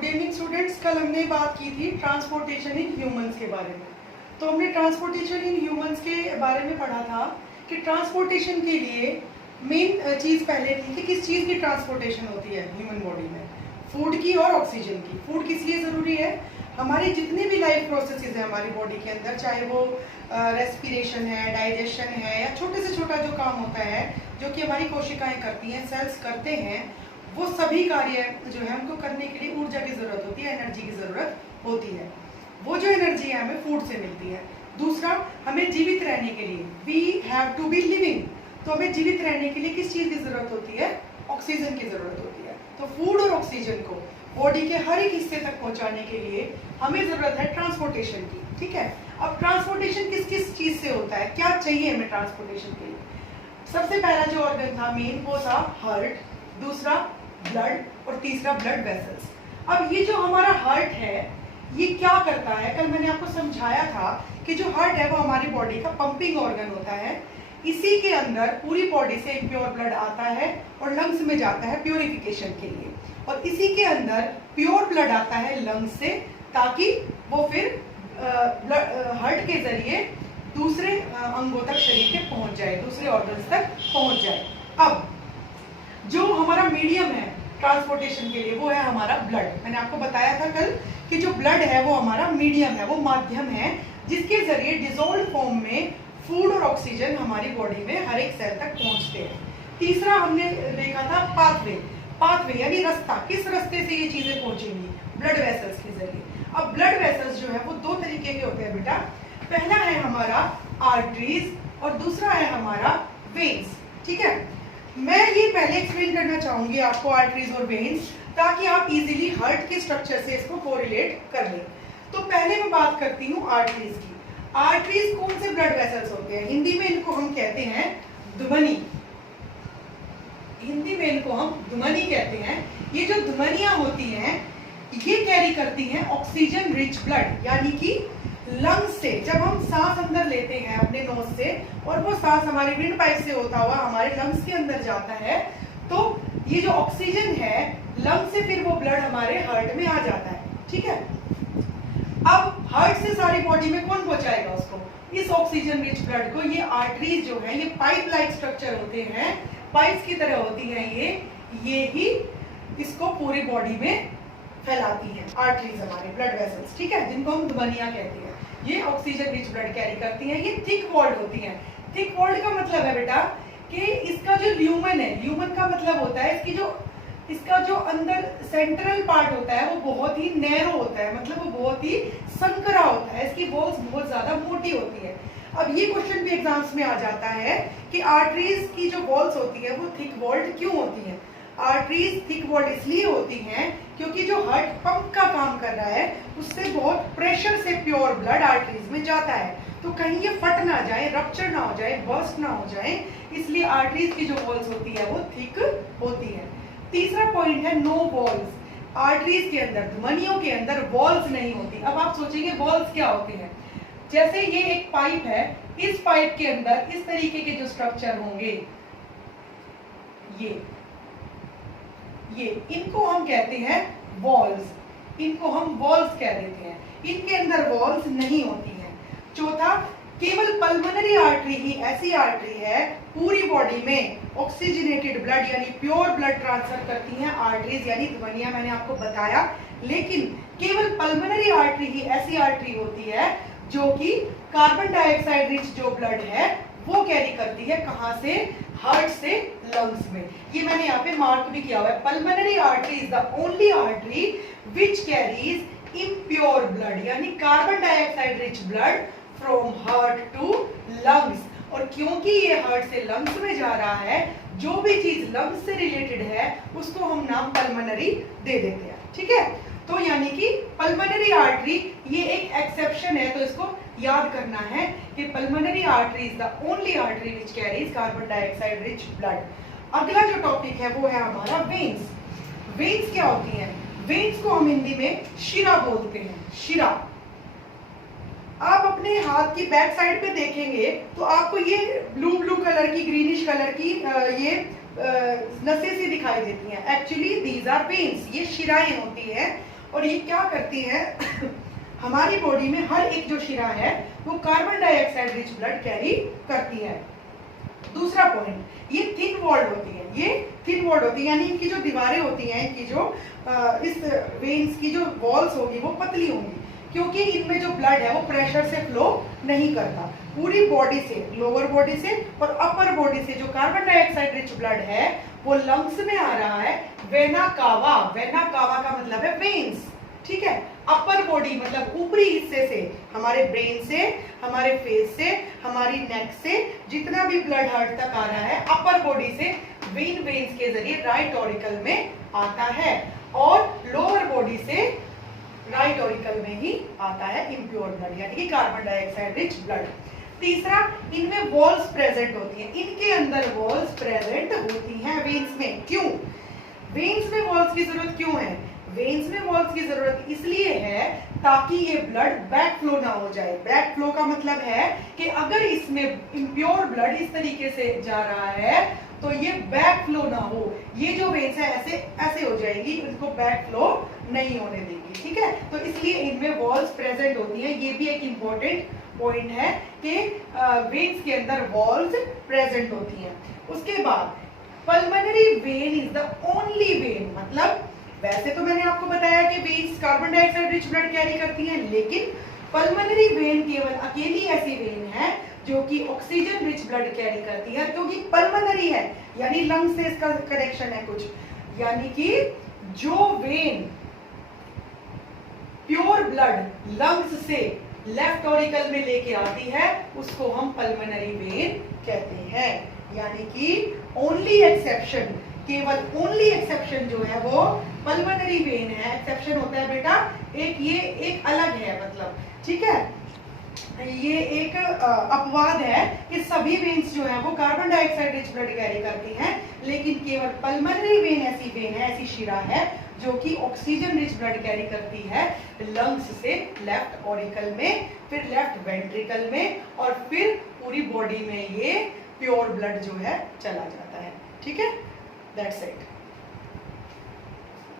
Good evening students. कल हमने बात की थी ट्रांसपोर्टेशन इन ह्यूमंस के बारे में। तो हमने ट्रांसपोर्टेशन इन ह्यूमंस के बारे में पढ़ा था कि ट्रांसपोर्टेशन के लिए मेन चीज़ पहले थी कि किस चीज़ की ट्रांसपोर्टेशन होती है ह्यूमन बॉडी में, फूड की और ऑक्सीजन की। फूड किस लिए ज़रूरी है? हमारे जितने भी लाइफ प्रोसेसेस हैं हमारी बॉडी के अंदर, चाहे वो रेस्पिरेशन है, डाइजेशन है, या छोटे से छोटा जो काम होता है जो कि हमारी कोशिकाएं करती हैं, सेल्स करते हैं, वो सभी कार्य जो है हमको करने के लिए ऊर्जा की ज़रूरत होती है, एनर्जी की ज़रूरत होती है। वो जो एनर्जी है हमें फूड से मिलती है। दूसरा, हमें जीवित रहने के लिए we have to be living, तो हमें जीवित रहने के लिए किस चीज़ की ज़रूरत होती है? ऑक्सीजन की ज़रूरत होती है। तो फूड और ऑक्सीजन को बॉडी के हर एक हिस्से तक पहुंचाने के लिए हमें ज़रूरत है ट्रांसपोर्टेशन की। ठीक है, अब ट्रांसपोर्टेशन किस किस चीज़ से होता है, क्या चाहिए हमें ट्रांसपोर्टेशन के लिए? सबसे पहला जो ऑर्गन था मेन वो था हार्ट, दूसरा ब्लड और तीसरा ब्लड वेसल्स। अब ये जो हमारा हार्ट है ये क्या करता है? कल मैंने आपको समझाया था कि जो हार्ट है वो हमारी बॉडी का पंपिंग ऑर्गन होता है। इसी के अंदर पूरी बॉडी से प्योर ब्लड आता है और लंग्स में जाता है प्योरिफिकेशन के लिए, और इसी के अंदर प्योर ब्लड आता है लंग्स से, ताकि वो फिर हार्ट के जरिए दूसरे अंगों तक शरीर के पहुंच जाए, दूसरे ऑर्गन्स तक पहुंच जाए। अब जो हमारा मीडियम है ट्रांसपोर्टेशन के लिए वो है हमारा ब्लड। मैंने आपको बताया था कल कि जो ब्लड है वो हमारा मीडियम है, वो माध्यम है जिसके जरिए डिसॉल्व फॉर्म में फूड और ऑक्सीजन हमारी बॉडी में हर एक सेल तक पहुंचते हैं। तीसरा हमने देखा था पाथवे। पाथवे यानी रास्ता, किस रास्ते से ये चीजें पहुंचेंगी? ब्लड वेसल्स के जरिए। अब ब्लड वेसल्स जो है वो दो तरीके के होते हैं बेटा। पहला है हमारा आर्टरीज और दूसरा है हमारा वेन्स। ठीक है, मैं ये पहले एक्सप्लेन करना चाहूंगी आपको आर्टरीज और वेन्स, ताकि आप इजीली हार्ट के स्ट्रक्चर से इसको कोरिलेट कर लें। तो पहले मैं बात करती हूँ आर्टरीज की। आर्टरीज कौन से ब्लड वेसल्स होते हैं? हिंदी में इनको हम कहते हैं धमनी। हिंदी में इनको हम धमनी कहते हैं। ये जो धमनियां होती हैं ये कैरी करती हैं ऑक्सीजन रिच ब्लड, यानी कि लंग्स से जब हम सांस अंदर लेते हैं अपने नोज से और वो सांस हमारी विंड पाइप से होता हुआ हमारे लंग्स के अंदर जाता है, तो ये जो ऑक्सीजन है लंग्स से फिर वो ब्लड हमारे हार्ट में आ जाता है। ठीक है, अब हार्ट से सारी बॉडी में कौन पहुंचाएगा उसको, इस ऑक्सीजन रिच ब्लड को? ये आर्टरीज जो है ये पाइप लाइक स्ट्रक्चर होते हैं, पाइप्स की तरह होती हैं ये ही इसको पूरी बॉडी में फैलाती हैं। आर्टरीज हमारे ब्लड वेसल्स, ठीक है, जिनको हम धमनियां कहते हैं, ये ऑक्सीजन रिच ब्लड कैरी करती हैं। ये थिक वॉल्ड होती हैं। थिक वॉल्ड का मतलब है बेटा कि इसका जो ल्यूमन है, ल्यूमन का मतलब होता है इसका जो अंदर सेंट्रल पार्ट होता है वो बहुत ही नैरो होता है, मतलब वो बहुत ही संकरा होता है, इसकी वॉल्स बहुत ज्यादा मोटी होती है। अब ये क्वेश्चन भी एग्जाम्स में आ जाता है कि आर्टरीज की जो वॉल्स होती है वो थिक वॉल्ड क्यों होती है? आर्टरीज थिक वॉल्ड इसलिए होती हैं क्योंकि जो हार्ट पंप का काम कर रहा है उससे बहुत प्रेशर से प्योर ब्लड आर्टरीज में जाता है, तो कहीं ये फट ना जाए, रप्चर ना हो जाए, बर्स्ट ना हो जाए, इसलिए आर्टरीज की जो वॉल्स होती है वो थिक होती है। तीसरा पॉइंट है नो वॉल्स। आर्टरीज के अंदर, धमनियों के अंदर वॉल्स नहीं होती। अब आप सोचेंगे वॉल्स क्या होते हैं? जैसे ये एक पाइप है, इस पाइप के अंदर इस तरीके के जो स्ट्रक्चर होंगे ये इनको हम कहते हैं वॉल्स। इनको हम वॉल्स कह देते हैं, इनके अंदर वॉल्स नहीं होती हैं। चौथा, केवल पल्मोनरी आर्टरी ही ऐसी आर्टरी है पूरी बॉडी में ऑक्सीजनेटेड ब्लड यानी प्योर ब्लड ट्रांसफर करती हैं आर्टरीज यानी धमनियां, मैंने आपको बताया। लेकिन केवल पल्मोनरी आर्टरी ही ऐसी आर्टरी होती है जो कि कार्बन डाइऑक्साइड रिच जो ब्लड है वो कैरी करती है। कहां से? हार्ट से लंग्स में। ये मैंने यहाँ पे मार्क भी किया हुआ है। Pulmonary artery is the only artery which carries impure blood यानी carbon dioxide rich blood from heart to lungs. और क्योंकि ये हार्ट से लंग्स में जा रहा है, जो भी चीज लंग्स से रिलेटेड है उसको हम नाम पल्मोनरी दे देते हैं। ठीक है, तो यानी कि पल्मोनरी आर्टरी ये एक एक्सेप्शन है, तो इसको याद करना है कि pulmonary artery is the only artery which carries carbon dioxide rich blood. अगला जो टॉपिक है वो है हमारा वेन्स। वेन्स क्या होती हैं? वेन्स को हम हिंदी में शिरा बोलते हैं। शिरा, आप अपने हाथ की बैक साइड पे देखेंगे तो आपको ये ब्लू कलर की, ग्रीनिश कलर की ये नसें सी दिखाई देती हैं। एक्चुअली दीज आर वेन्स, ये शिराएं होती हैं और ये क्या करती है हमारी बॉडी में हर एक जो शिरा है वो carbon dioxide rich blood carry करती है। दूसरा पॉइंट, ये थिन वॉल्ड होती है, ये थिन वॉल्ड होती है, यानी इनकी जो दीवारें होती हैं, इनकी जो इस वेन्स की जो वॉल्स होगी वो पतली होंगी, क्योंकि इनमें जो ब्लड है वो प्रेशर से फ्लो नहीं करता। पूरी बॉडी से, लोअर बॉडी से और अपर बॉडी से जो कार्बन डाइऑक्साइड रिच ब्लड है वो लंग्स में आ रहा है वेना कावा। वेना कावा का मतलब है वेन्स, ठीक है। अपर बॉडी मतलब ऊपरी हिस्से से, हमारे ब्रेन से, हमारे फेस से, हमारी नेक से जितना भी ब्लड हार्ट तक आ रहा है अपर बॉडी से वेन्स के जरिए राइट ऑरिकल में आता है, और लोअर बॉडी से राइट ऑरिकल में ही आता है इम्प्योर ब्लड, यानी कि कार्बन डाइऑक्साइड रिच ब्लड। तीसरा, इनमें वॉल्स प्रेजेंट होती हैं, इनके अंदर वॉल्स प्रेजेंट होती हैं वेन्स में। क्यों वेन्स में वॉल्स की जरूरत क्यों है? वेन्स में वॉल्स की जरूरत इसलिए है ताकि ये ब्लड बैक फ्लो ना हो जाए। बैक फ्लो का मतलब है कि अगर इसमें इम्प्योर ब्लड इस तरीके से जा रहा है तो ये बैक फ्लो ना हो, ये जो वेन्स है ऐसे ऐसे हो जाएगी, इनको बैक फ्लो नहीं होने देगी, ठीक है। तो इसलिए इनमें वॉल्स प्रेजेंट होती हैं, ये भी एक इंपॉर्टेंट पॉइंट है कि वेन्स के अंदर वॉल्स प्रेजेंट होती हैं। उसके बाद pulmonary vein is the only when, मतलब वैसे तो मैंने आपको बताया कि veins carbon dioxide rich blood carry करती हैं, लेकिन पल्मोनरी वेन केवल अकेली ऐसी वेन है जो कि ऑक्सीजन रिच ब्लड कैरी करती है, क्योंकि पल्मोनरी है यानी लंग्स से इसका कनेक्शन है कुछ, यानी कि जो वेन प्योर ब्लड लंग्स से लेफ्ट ऑरिकल में लेके आती है उसको हम पल्मोनरी वेन कहते हैं। यानी कि ओनली एक्सेप्शन, केवल ओनली एक्सेप्शन जो है वो पल्मोनरी वेन है। एक्सेप्शन होता है बेटा एक, ये एक अलग है, मतलब ठीक है, ये एक अपवाद है कि सभी वेन्स जो है वो carbon dioxide rich blood carry करती हैं, लेकिन केवल पल्मोनरी वेन ऐसी वेन है, ऐसी शिरा है जो कि ऑक्सीजन रिच ब्लड कैरी करती है लंग्स से लेफ्ट ऑरिकल में, फिर लेफ्ट वेंट्रिकल में, और फिर पूरी बॉडी में ये प्योर ब्लड जो है चला जाता है, ठीक है। That's it.